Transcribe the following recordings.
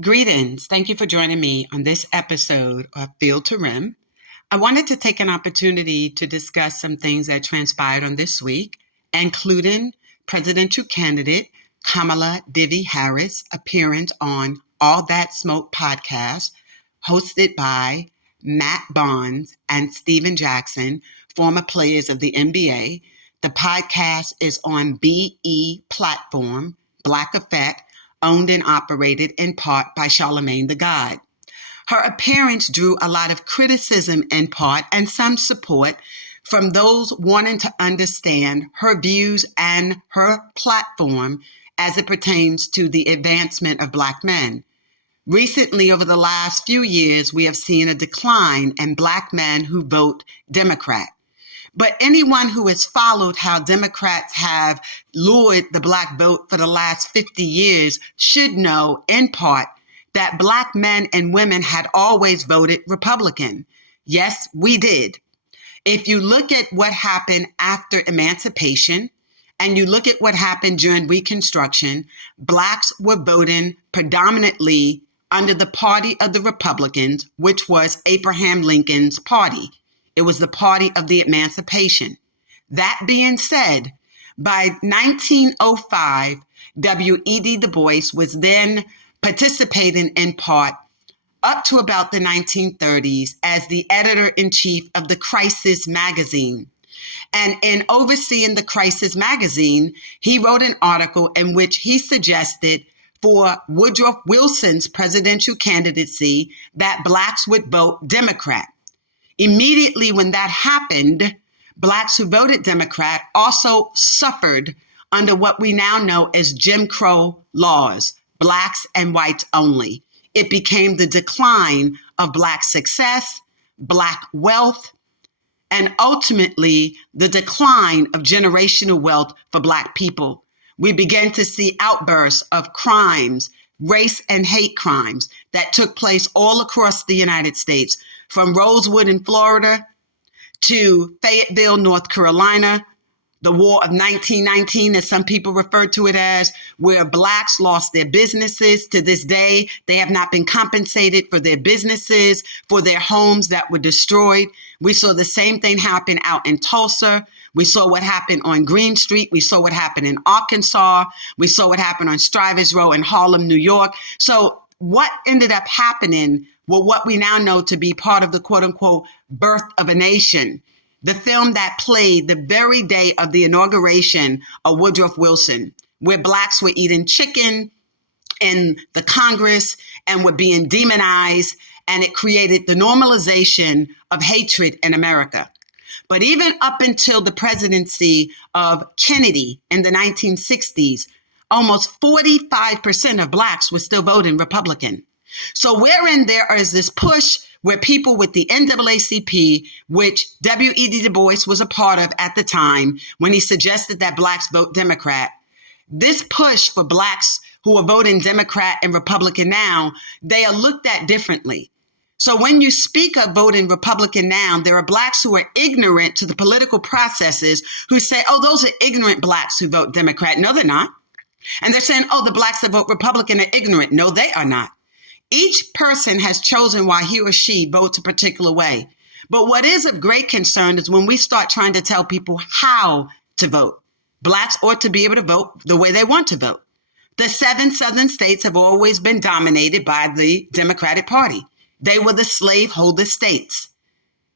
Greetings. Thank you for joining me on this episode of Field to Rim. I wanted to take an opportunity to discuss some things that transpired on this week, including presidential candidate Kamala Harris' appearance on All That Smoke podcast, hosted by Matt Barnes and Steven Jackson, former players of the NBA. The podcast is on BE platform, Black Effect, owned and operated in part by Charlemagne the God. Her appearance drew a lot of criticism in part and some support from those wanting to understand her views and her platform as it pertains to the advancement of Black men. Recently, over the last few years, we have seen a decline in Black men who vote Democrat. But anyone who has followed how Democrats have lured the Black vote for the last 50 years should know, in part, that Black men and women had always voted Republican. Yes, we did. If you look at what happened after emancipation and you look at what happened during Reconstruction, Blacks were voting predominantly under the party of the Republicans, which was Abraham Lincoln's party. It was the party of the emancipation. That being said, by 1905, W.E.B. Du Bois was then participating in part up to about the 1930s as the editor-in-chief of the Crisis magazine. And in overseeing the Crisis magazine, he wrote an article in which he suggested for Woodrow Wilson's presidential candidacy that Blacks would vote Democrat. Immediately when that happened, Blacks who voted Democrat also suffered under what we now know as Jim Crow laws, Blacks and whites only. It became the decline of Black success, Black wealth, and ultimately the decline of generational wealth for Black people. We began to see outbursts of crimes, race and hate crimes that took place all across the United States, from Rosewood in Florida to Fayetteville, North Carolina, the War of 1919, as some people refer to it as, where Blacks lost their businesses. To this day, they have not been compensated for their businesses, for their homes that were destroyed. We saw the same thing happen out in Tulsa. We saw what happened on Green Street. We saw what happened in Arkansas. We saw what happened on Strivers Row in Harlem, New York. So what ended up happening were what we now know to be part of the quote unquote birth of a nation. The film that played the very day of the inauguration of Woodrow Wilson, where Blacks were eating chicken in the Congress and were being demonized, and it created the normalization of hatred in America. But even up until the presidency of Kennedy in the 1960s, almost 45% of Blacks were still voting Republican. So wherein there is this push where people with the NAACP, which W.E.B. Du Bois was a part of at the time when he suggested that Blacks vote Democrat, this push for Blacks who are voting Democrat and Republican now, they are looked at differently. So when you speak of voting Republican now, there are Blacks who are ignorant to the political processes who say, oh, those are ignorant Blacks who vote Democrat. No, they're not. And they're saying, oh, the Blacks that vote Republican are ignorant. No, they are not. Each person has chosen why he or she votes a particular way. But what is of great concern is when we start trying to tell people how to vote. Blacks ought to be able to vote the way they want to vote. The 7 southern states have always been dominated by the Democratic Party. They were the slaveholder states,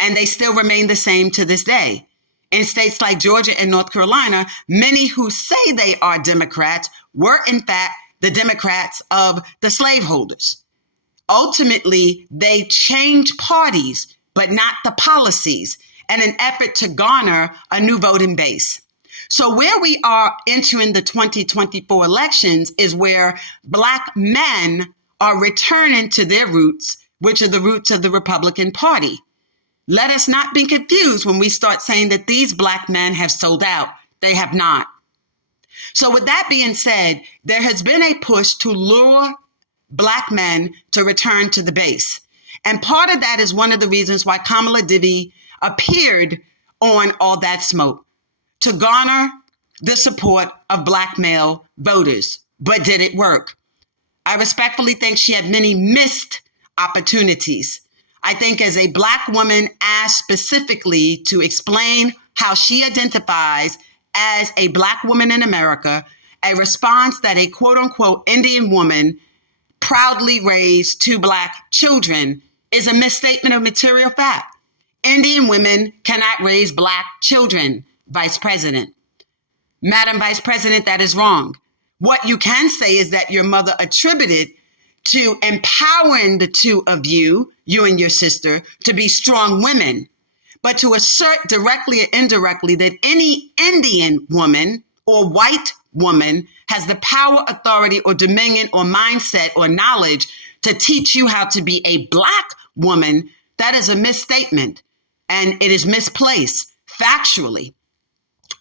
and they still remain the same to this day. In states like Georgia and North Carolina, many who say they are Democrats were in fact the Democrats of the slaveholders. Ultimately, they change parties, but not the policies, in an effort to garner a new voting base. So where we are entering the 2024 elections is where Black men are returning to their roots, which are the roots of the Republican Party. Let us not be confused when we start saying that these Black men have sold out. They have not. So with that being said, there has been a push to lure Black men to return to the base. And part of that is one of the reasons why Kamala appeared on All That Smoke, to garner the support of Black male voters. But did it work? I respectfully think she had many missed opportunities. I think as a Black woman asked specifically to explain how she identifies as a Black woman in America, a response that a quote unquote Indian woman proudly raised 2 Black children is a misstatement of material fact. Indian women cannot raise Black children, Vice President. Madam Vice President, that is wrong. What you can say is that your mother attributed to empowering the 2 of you and your sister, to be strong women, but to assert directly or indirectly that any Indian woman or white woman has the power, authority, or dominion, or mindset, or knowledge to teach you how to be a Black woman, that is a misstatement, and it is misplaced factually.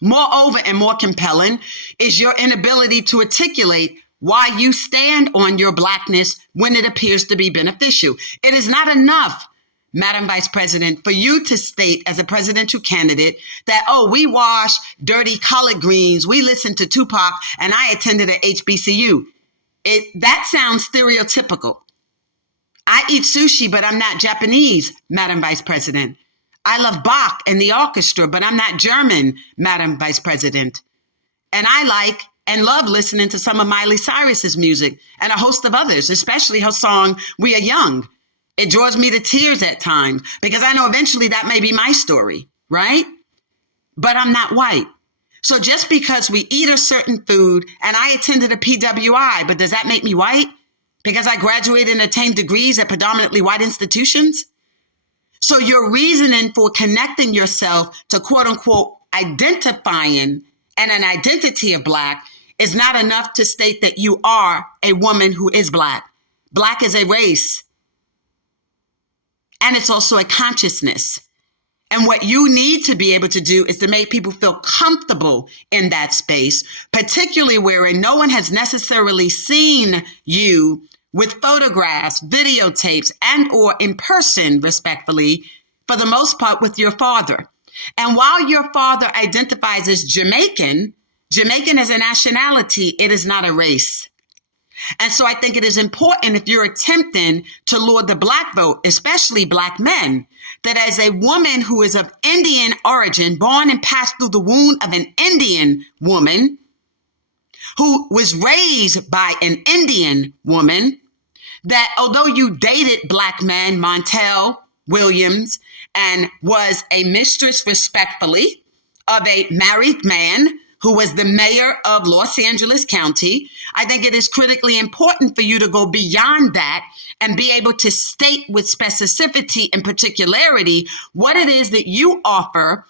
Moreover, and more compelling, is your inability to articulate why you stand on your Blackness when it appears to be beneficial. It is not enough, Madam Vice President, for you to state as a presidential candidate that, oh, we wash dirty collard greens, we listen to Tupac, and I attended an HBCU. That sounds stereotypical. I eat sushi, but I'm not Japanese, Madam Vice President. I love Bach and the orchestra, but I'm not German, Madam Vice President. And I like and love listening to some of Miley Cyrus's music and a host of others, especially her song, We Are Young. It draws me to tears at times because I know eventually that may be my story, right? But I'm not white. So just because we eat a certain food and I attended a PWI, but does that make me white? Because I graduated and attained degrees at predominantly white institutions? So your reasoning for connecting yourself to quote unquote identifying and an identity of Black is not enough to state that you are a woman who is Black. Black is a race. And it's also a consciousness. And what you need to be able to do is to make people feel comfortable in that space, particularly wherein no one has necessarily seen you with photographs, videotapes, and or in person, respectfully, for the most part with your father. And while your father identifies as Jamaican as a nationality, it is not a race. And so I think it is important if you're attempting to lure the Black vote, especially Black men, that as a woman who is of Indian origin, born and passed through the womb of an Indian woman, who was raised by an Indian woman, that although you dated Black men, Montel Williams, and was a mistress respectfully of a married man who was the mayor of Los Angeles County, I think it is critically important for you to go beyond that and be able to state with specificity and particularity what it is that you offer,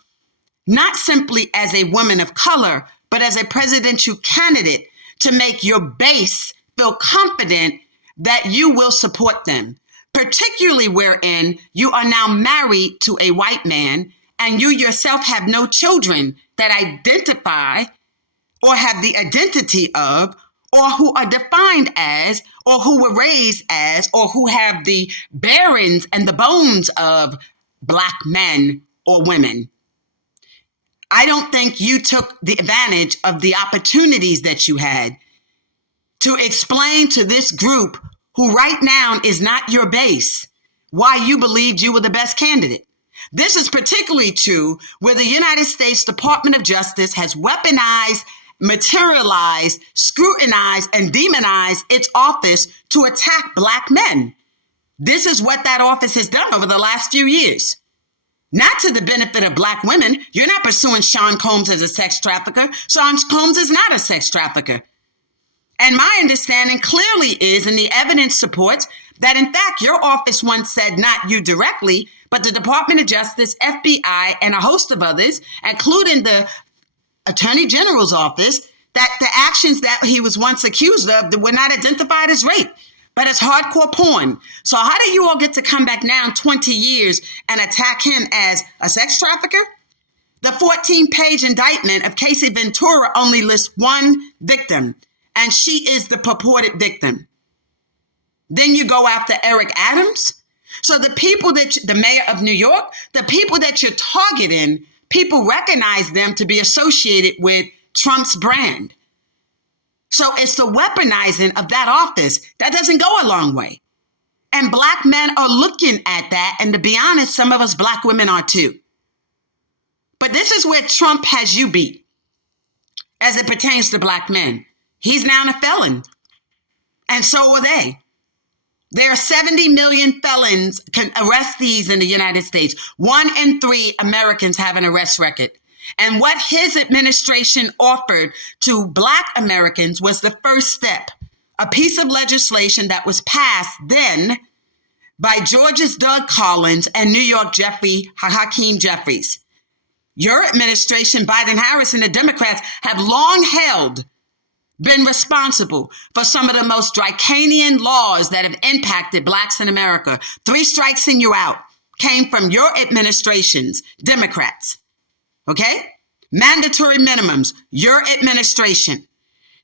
not simply as a woman of color, but as a presidential candidate, to make your base feel confident that you will support them, particularly wherein you are now married to a white man and you yourself have no children that identify or have the identity of, or who are defined as, or who were raised as, or who have the bearings and the bones of Black men or women. I don't think you took the advantage of the opportunities that you had to explain to this group, who right now is not your base, why you believed you were the best candidate. This is particularly true where the United States Department of Justice has weaponized, materialized, scrutinized, and demonized its office to attack Black men. This is what that office has done over the last few years. Not to the benefit of Black women. You're not pursuing Sean Combs as a sex trafficker. Sean Combs is not a sex trafficker. And my understanding clearly is, and the evidence supports, that in fact your office once said, not you directly, but the Department of Justice, FBI, and a host of others, including the Attorney General's office, that the actions that he was once accused of were not identified as rape, but as hardcore porn. So how do you all get to come back now 20 years and attack him as a sex trafficker? The 14-page indictment of Casey Ventura only lists one victim, and she is the purported victim. Then you go after Eric Adams. So the people the mayor of New York, the people that you're targeting, people recognize them to be associated with Trump's brand. So it's the weaponizing of that office that doesn't go a long way. And Black men are looking at that. And to be honest, some of us Black women are too. But this is where Trump has you beat as it pertains to Black men. He's now a felon. And so are they. There are 70 million felons, arrestees in the United States. 1 in 3 Americans have an arrest record. And what his administration offered to Black Americans was the first step, a piece of legislation that was passed then by Georgia's Doug Collins and New York Hakeem Jeffries. Your administration, Biden-Harris, and the Democrats have long been responsible for some of the most draconian laws that have impacted Blacks in America. 3 strikes and you're out came from your administrations, Democrats. Okay? Mandatory minimums, your administration.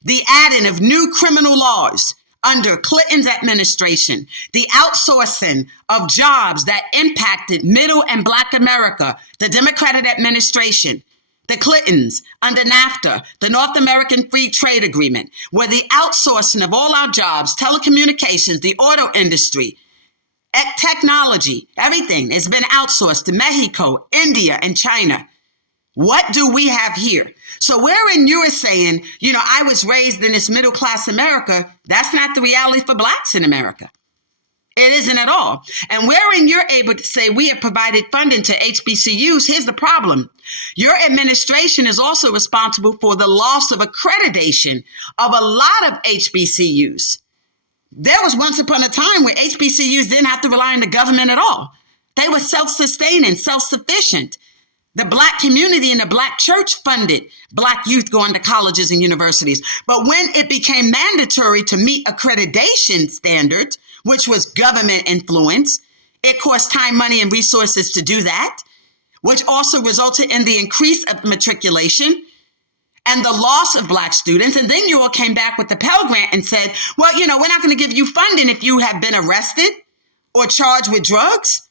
The adding of new criminal laws under Clinton's administration. The outsourcing of jobs that impacted middle and Black America, the Democratic administration. The Clintons under NAFTA, the North American Free Trade Agreement, where the outsourcing of all our jobs, telecommunications, the auto industry, technology, everything has been outsourced to Mexico, India, and China. What do we have here? So wherein you're saying, I was raised in this middle class America, that's not the reality for Blacks in America. It isn't at all. And wherein you're able to say we have provided funding to HBCUs, here's the problem. Your administration is also responsible for the loss of accreditation of a lot of HBCUs. There was once upon a time where HBCUs didn't have to rely on the government at all. They were self-sustaining, self-sufficient. The Black community and the Black church funded Black youth going to colleges and universities. But when it became mandatory to meet accreditation standards, which was government influence, it cost time, money, and resources to do that, which also resulted in the increase of matriculation and the loss of Black students. And then you all came back with the Pell Grant and said, well, we're not going to give you funding if you have been arrested or charged with drugs.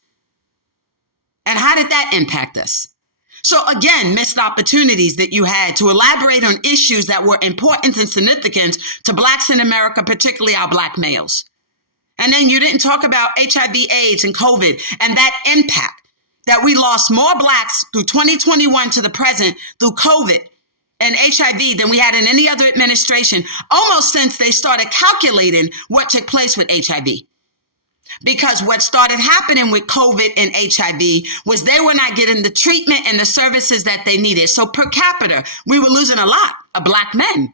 And how did that impact us? So again, missed opportunities that you had to elaborate on issues that were important and significant to Blacks in America, particularly our Black males. And then you didn't talk about HIV, AIDS, and COVID and that impact that we lost more Blacks through 2021 to the present through COVID and HIV than we had in any other administration, almost since they started calculating what took place with HIV. Because what started happening with COVID and HIV was they were not getting the treatment and the services that they needed. So per capita, we were losing a lot of Black men.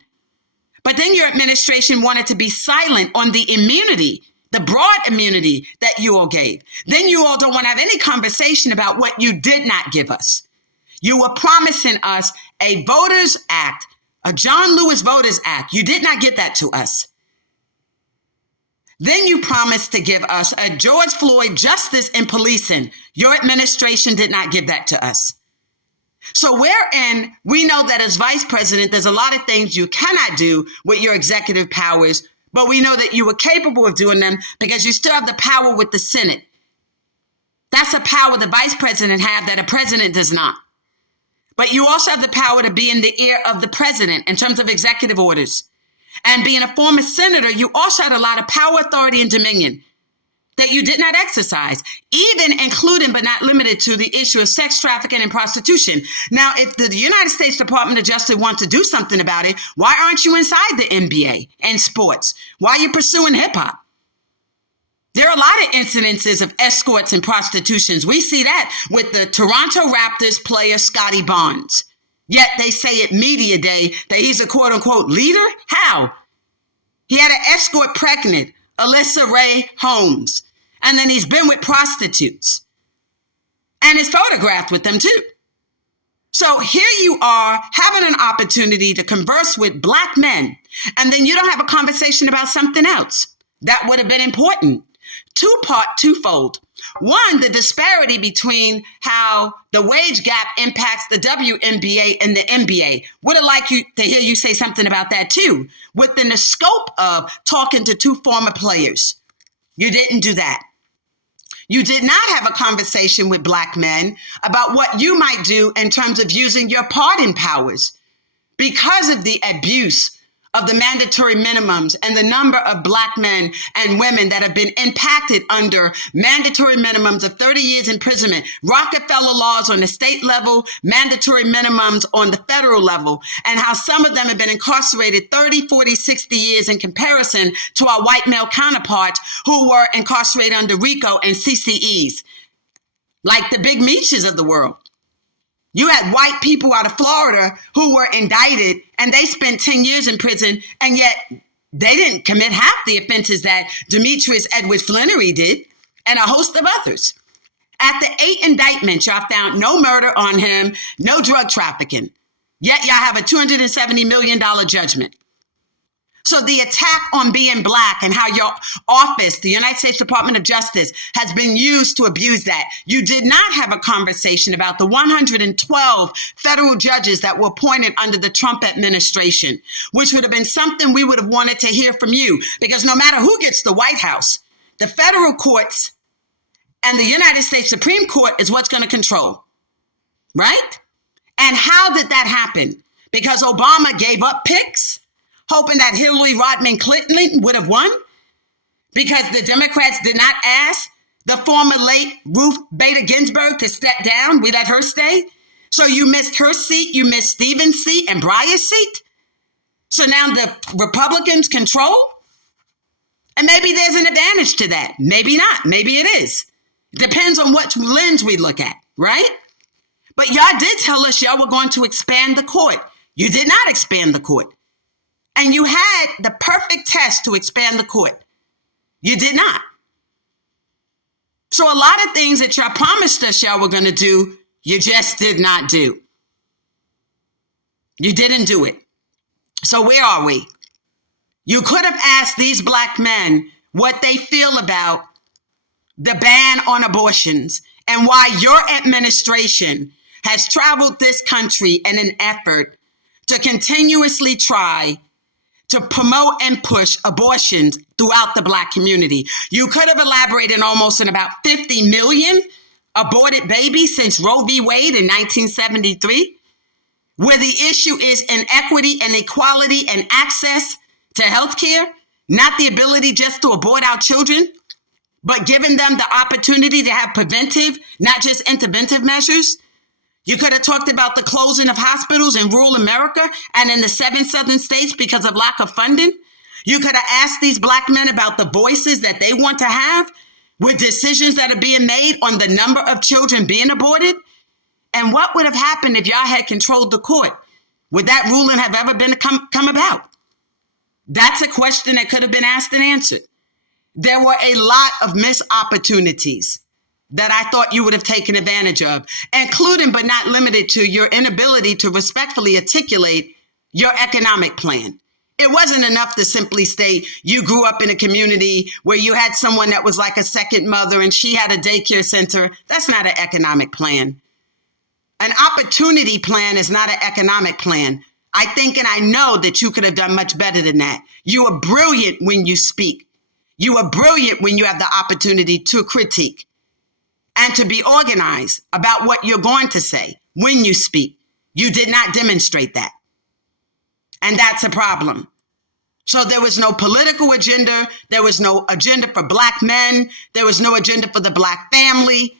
But then your administration wanted to be silent on the immunity, the broad immunity that you all gave. Then you all don't want to have any conversation about what you did not give us. You were promising us a Voters Act, a John Lewis Voters Act. You did not get that to us. Then you promised to give us a George Floyd justice in policing. Your administration did not give that to us. So wherein we know that as vice president, there's a lot of things you cannot do with your executive powers, but we know that you were capable of doing them because you still have the power with the Senate. That's a power the vice president have that a president does not. But you also have the power to be in the ear of the president in terms of executive orders. And being a former senator, you also had a lot of power, authority, and dominion that you did not exercise, even including but not limited to the issue of sex trafficking and prostitution. Now, if the United States Department of Justice wants to do something about it, why aren't you inside the NBA and sports? Why are you pursuing hip hop? There are a lot of incidences of escorts and prostitutions. We see that with the Toronto Raptors player Scotty Barnes. Yet they say at Media Day that he's a quote unquote leader. How? He had an escort pregnant, Alyssa Ray Holmes. And then he's been with prostitutes and is photographed with them too. So here you are having an opportunity to converse with Black men. And then you don't have a conversation about something else that would have been important. Twofold. One, the disparity between how the wage gap impacts the WNBA and the NBA. Would have liked you to hear you say something about that too, within the scope of talking to 2 former players. You didn't do that. You did not have a conversation with Black men about what you might do in terms of using your pardon powers because of the abuse of the mandatory minimums and the number of Black men and women that have been impacted under mandatory minimums of 30 years imprisonment, Rockefeller laws on the state level, mandatory minimums on the federal level, and how some of them have been incarcerated 30, 40, 60 years in comparison to our white male counterparts who were incarcerated under RICO and CCEs, like the big Meeches of the world. You had white people out of Florida who were indicted and they spent 10 years in prison, and yet they didn't commit half the offenses that Demetrius Edward Flannery did and a host of others. At the 8 indictments, y'all found no murder on him, no drug trafficking. Yet y'all have a $270 million judgment. So the attack on being Black and how your office, the United States Department of Justice, has been used to abuse that. You did not have a conversation about the 112 federal judges that were appointed under the Trump administration, which would have been something we would have wanted to hear from you, because no matter who gets the White House, the federal courts and the United States Supreme Court is what's going to control, right? And how did that happen? Because Obama gave up picks, hoping that Hillary Rodham Clinton would have won, because the Democrats did not ask the former late Ruth Bader Ginsburg to step down. We let her stay. So you missed her seat, you missed Stevens' seat and Breyer's seat. So now the Republicans control. And maybe there's an advantage to that. Maybe not. Maybe it is. Depends on what lens we look at, right? But y'all did tell us y'all were going to expand the court. You did not expand the court. And you had the perfect test to expand the court. You did not. So a lot of things that y'all promised us y'all were going to do, you just did not do. You didn't do it. So where are we? You could have asked these Black men what they feel about the ban on abortions and why your administration has traveled this country in an effort to continuously try to promote and push abortions throughout the Black community. You could have elaborated almost on about 50 million aborted babies since Roe v. Wade in 1973, where the issue is inequity and equality and access to health care, not the ability just to abort our children, but giving them the opportunity to have preventive, not just interventive measures. You could have talked about the closing of hospitals in rural America and in the 7 southern states because of lack of funding. You could have asked these Black men about the voices that they want to have with decisions that are being made on the number of children being aborted. And what would have happened if y'all had controlled the court? Would that ruling have ever been come about? That's a question that could have been asked and answered. There were a lot of missed opportunities that I thought you would have taken advantage of, including but not limited to your inability to respectfully articulate your economic plan. It wasn't enough to simply state you grew up in a community where you had someone that was like a second mother and she had a daycare center. That's not an economic plan. An opportunity plan is not an economic plan. I think and I know that you could have done much better than that. You are brilliant when you speak. You are brilliant when you have the opportunity to critique and to be organized about what you're going to say when you speak. You did not demonstrate that. And that's a problem. So there was no political agenda. There was no agenda for Black men. There was no agenda for the Black family.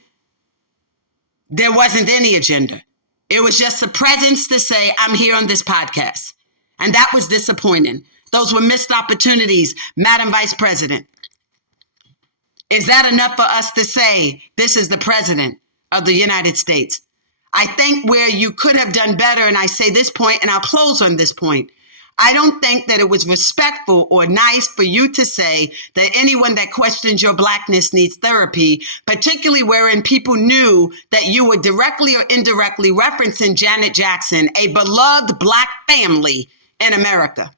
There wasn't any agenda. It was just a presence to say, I'm here on this podcast. And that was disappointing. Those were missed opportunities, Madam Vice President. Is that enough for us to say this is the President of the United States? I think where you could have done better, and I say this point, and I'll close on this point, I don't think that it was respectful or nice for you to say that anyone that questions your Blackness needs therapy, particularly wherein people knew that you were directly or indirectly referencing Janet Jackson, a beloved Black family in America.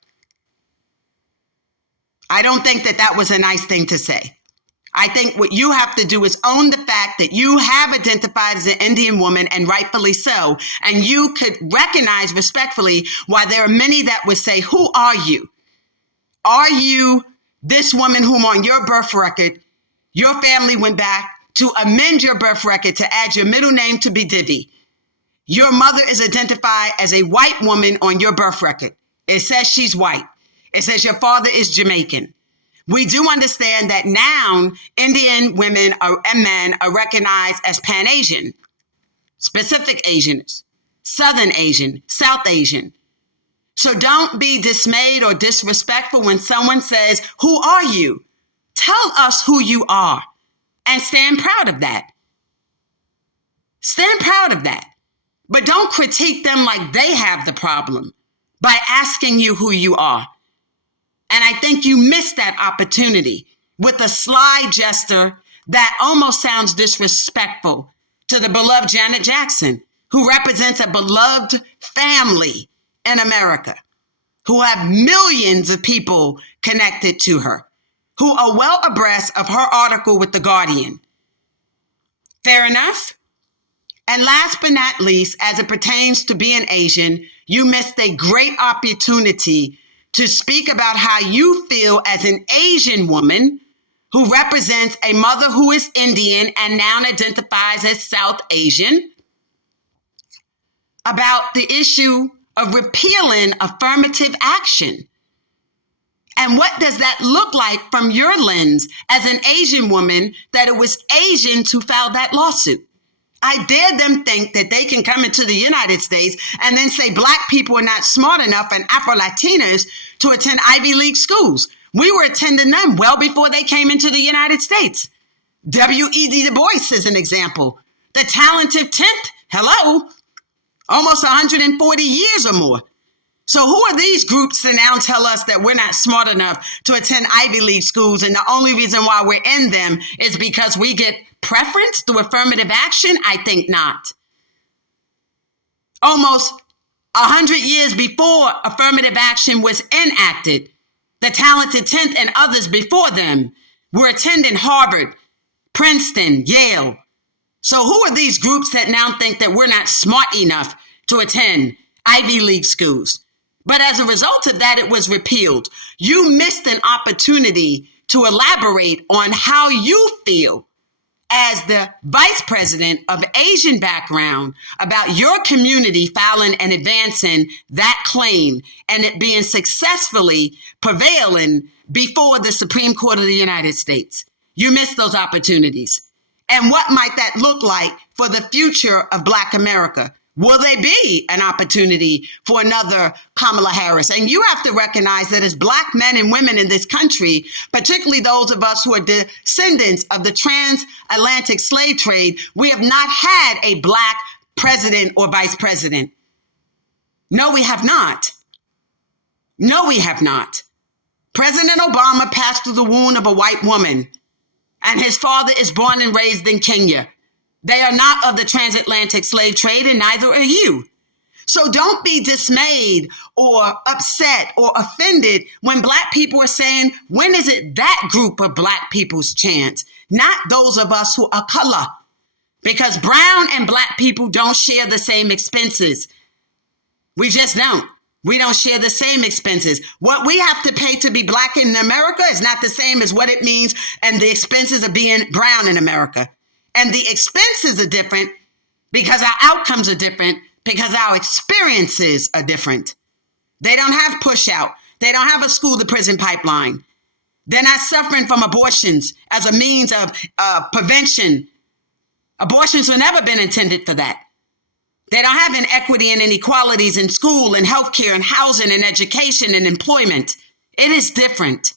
I don't think that that was a nice thing to say. I think what you have to do is own the fact that you have identified as an Indian woman, and rightfully so. And you could recognize respectfully why there are many that would say, who are you? Are you this woman whom on your birth record, your family went back to amend your birth record to add your middle name to be Divi? Your mother is identified as a white woman on your birth record. It says she's white. It says your father is Jamaican. We do understand that now Indian women and men are recognized as Pan-Asian, specific Asians, Southern Asian, South Asian. So don't be dismayed or disrespectful when someone says, "Who are you?" Tell us who you are and stand proud of that. Stand proud of that. But don't critique them like they have the problem by asking you who you are. And I think you missed that opportunity with a sly gesture that almost sounds disrespectful to the beloved Janet Jackson, who represents a beloved family in America, who have millions of people connected to her, who are well abreast of her article with The Guardian. Fair enough? And last but not least, as it pertains to being Asian, you missed a great opportunity to speak about how you feel as an Asian woman who represents a mother who is Indian and now identifies as South Asian, about the issue of repealing affirmative action. And what does that look like from your lens as an Asian woman that it was Asians who filed that lawsuit? I dare them think that they can come into the United States and then say Black people are not smart enough and Afro-Latinas to attend Ivy League schools. We were attending them well before they came into the United States. W.E.B. Du Bois is an example. The talented 10th, hello, almost 140 years or more. So who are these groups to now tell us that we're not smart enough to attend Ivy League schools, and the only reason why we're in them is because we get preference through affirmative action? I think not. Almost 100 years before affirmative action was enacted, the talented 10th and others before them were attending Harvard, Princeton, Yale. So who are these groups that now think that we're not smart enough to attend Ivy League schools? But as a result of that, it was repealed. You missed an opportunity to elaborate on how you feel as the vice president of Asian background about your community filing and advancing that claim and it being successfully prevailing before the Supreme Court of the United States. You missed those opportunities. And what might that look like for the future of Black America? Will there be an opportunity for another Kamala Harris? And you have to recognize that as Black men and women in this country, particularly those of us who are descendants of the transatlantic slave trade, we have not had a Black president or vice president. No, we have not. No, we have not. President Obama passed through the womb of a white woman, and his father is born and raised in Kenya. They are not of the transatlantic slave trade, and neither are you. So don't be dismayed or upset or offended when Black people are saying, when is it that group of Black people's chance, not those of us who are color? Because brown and Black people don't share the same expenses. We just don't. We don't share the same expenses. What we have to pay to be Black in America is not the same as what it means and the expenses of being brown in America. And the expenses are different because our outcomes are different, because our experiences are different. They don't have push out. They don't have a school to prison pipeline. They're not suffering from abortions as a means of prevention. Abortions were never been intended for that. They don't have inequity and inequalities in school and healthcare and housing and education and employment. It is different.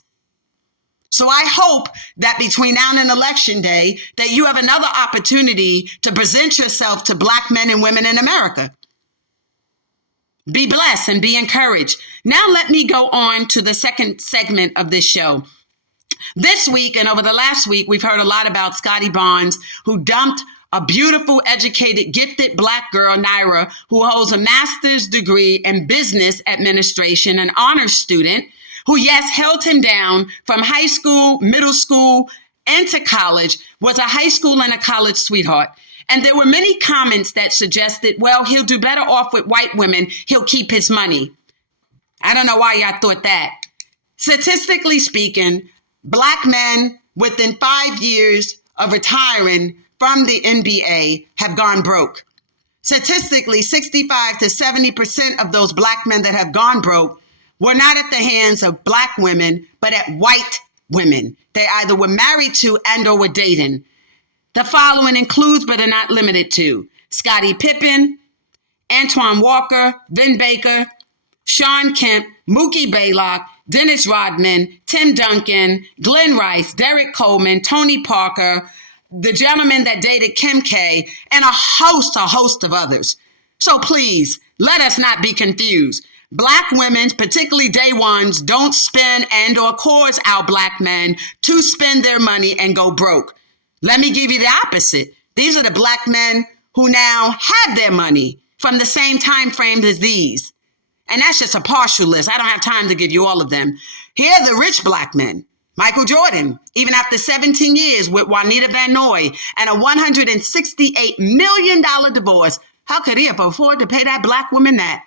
So I hope that between now and election day, that you have another opportunity to present yourself to Black men and women in America. Be blessed and be encouraged. Now let me go on to the second segment of this show. This week and over the last week, we've heard a lot about Scotty Barnes, who dumped a beautiful, educated, gifted Black girl, Naira, who holds a master's degree in business administration, an honors student, who, yes, held him down from high school, middle school, into college, was a high school and a college sweetheart. And there were many comments that suggested, well, he'll do better off with white women. He'll keep his money. I don't know why y'all thought that. Statistically speaking, Black men within 5 years of retiring from the NBA have gone broke. Statistically, 65 to 70% of those Black men that have gone broke were not at the hands of black women, but at white women. They either were married to and or were dating. The following includes, but are not limited to, Scottie Pippen, Antoine Walker, Vin Baker, Sean Kemp, Mookie Blaylock, Dennis Rodman, Tim Duncan, Glenn Rice, Derek Coleman, Tony Parker, the gentleman that dated Kim K, and a host of others. So please, let us not be confused. Black women, particularly day ones, don't spend and or cause our black men to spend their money and go broke. Let me give you the opposite. These are the black men who now have their money from the same time frame as these. And that's just a partial list. I don't have time to give you all of them. Here are the rich black men. Michael Jordan, even after 17 years with Juanita Van Noy and a $168 million divorce, how could he have afforded to pay that black woman that?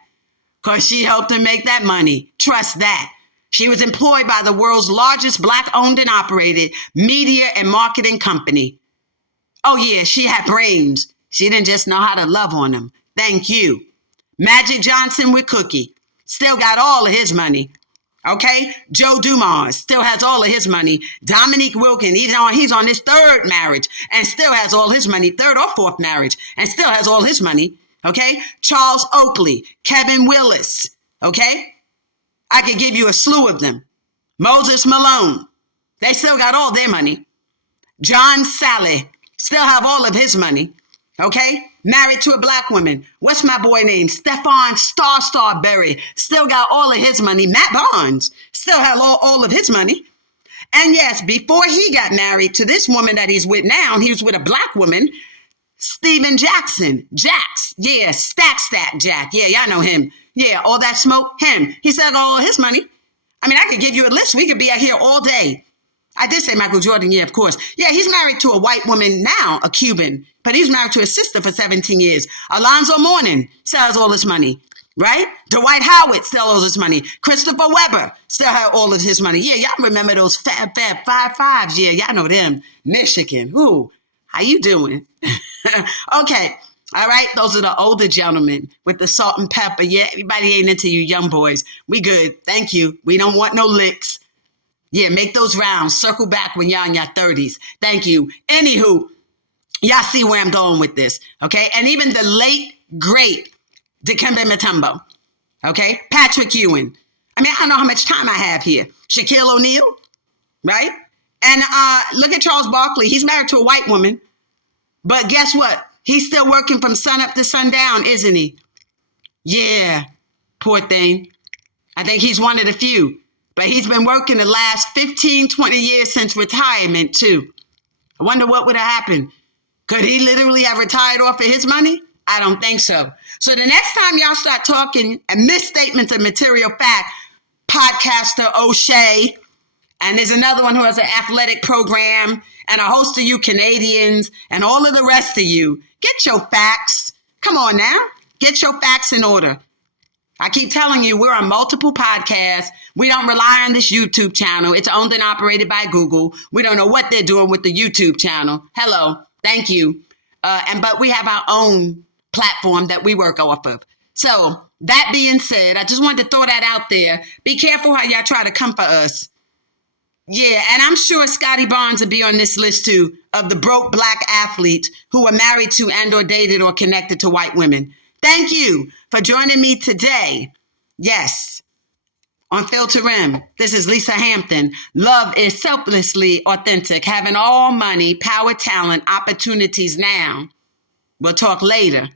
Because she helped him make that money. Trust that. She was employed by the world's largest black-owned and operated media and marketing company. Oh, yeah, she had brains. She didn't just know how to love on them. Thank you. Magic Johnson with Cookie. Still got all of his money. Okay? Joe Dumas still has all of his money. Dominique Wilkins, he's on his third marriage and still has all his money. Third or fourth marriage and still has all his money. Okay? Charles Oakley, Kevin Willis. Okay? I could give you a slew of them. Moses Malone. They still got all their money. John Sally still have all of his money. Okay? Married to a black woman. What's my boy name? Stephon Star Berry. Still got all of his money. Matt Barnes still had all of his money. And yes, before he got married to this woman that he's with now, he was with a black woman, Steven Jackson. Jax. Yeah, Stack Jack. Yeah, y'all know him. Yeah, all that smoke, him. He still got all of his money. I mean, I could give you a list. We could be out here all day. I did say Michael Jordan, yeah, of course. Yeah, he's married to a white woman now, a Cuban, but he's married to his sister for 17 years. Alonzo Mourning still has all his money, right? Dwight Howard still owes his money. Christopher Webber still has all of his money. Yeah, y'all remember those Fab 5-5s. Yeah, y'all know them. Michigan. Ooh, how you doing? Okay, all right, those are the older gentlemen with the salt and pepper. Yeah, everybody ain't into you young boys. We good, thank you. We don't want no licks. Yeah, make those rounds. Circle back when y'all in your 30s. Thank you. Anywho, y'all see where I'm going with this, okay? And even the late, great Dikembe Mutombo, okay? Patrick Ewing. I mean, I don't know how much time I have here. Shaquille O'Neal, right? And look at Charles Barkley. He's married to a white woman. But guess what? He's still working from sun up to sundown, isn't he? Yeah, poor thing. I think he's one of the few. But he's been working the last 15, 20 years since retirement, too. I wonder what would have happened. Could he literally have retired off of his money? I don't think so. So the next time y'all start talking and misstatements of material fact, podcaster O'Shea, and there's another one who has an athletic program, and a host of you Canadians, and all of the rest of you, get your facts. Come on now. Get your facts in order. I keep telling you, we're on multiple podcasts. We don't rely on this YouTube channel. It's owned and operated by Google. We don't know what they're doing with the YouTube channel. Hello. Thank you. But we have our own platform that we work off of. So that being said, I just wanted to throw that out there. Be careful how y'all try to come for us. Yeah, and I'm sure Scotty Barnes will be on this list too, of the broke black athletes who were married to and or dated or connected to white women. Thank you for joining me today. Yes, on Filter Rim. This is Lisa Hampton. Love is selflessly authentic, having all money, power, talent, opportunities now. We'll talk later.